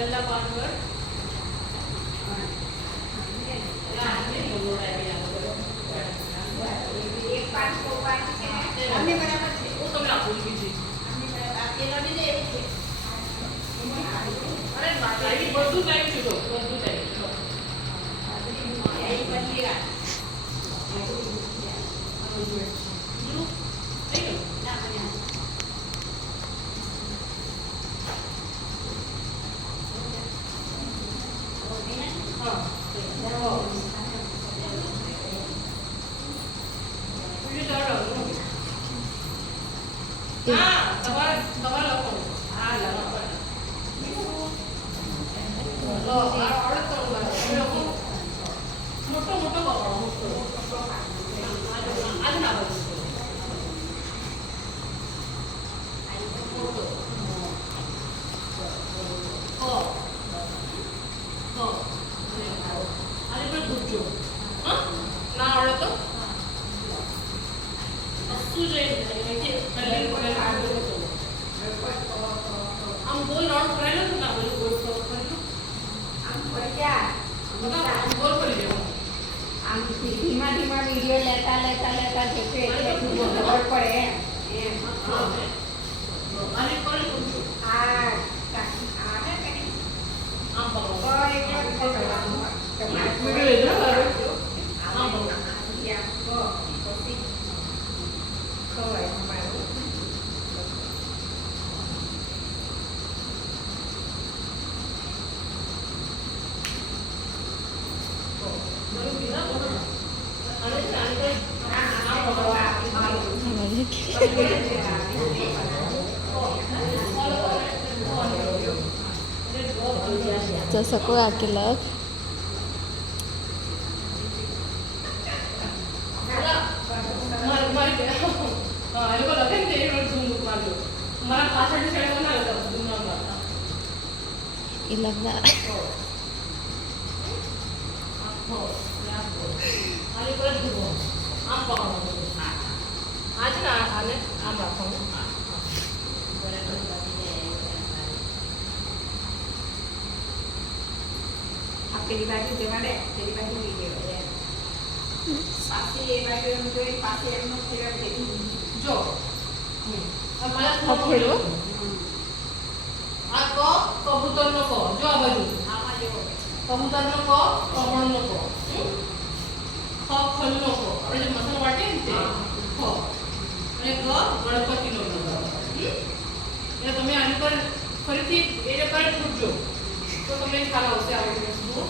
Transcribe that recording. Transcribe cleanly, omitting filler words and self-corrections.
છેલ્લા 5 વર્ડ બધું ટાઈમ છૂટો બધું ટાઈમ ધીમા વિડીયો લેતા જશે એટલે ખબર પડે એમ जसं को केलं इलाला પેલી બાજુ જવા દે પેલી બાજુ લઈ લેવા પાસે એ બાજુ એમ જોઈ પાસે એમનો ફેરવી દે જો અમારા ફોટો આ ક કબૂતરનો ક જો આ બાજુ આમાં જેવો કબૂતરનો ક કમળનો ક ખ ખલનો ક આપણે જે મસાલો વાટીએ ને તે ખ અને ગ ગણપતિનો ગ એટલે તમે આની પર ફરીથી એ પર છૂટજો તો તમને ખ્યાલ આવશે આ વસ્તુ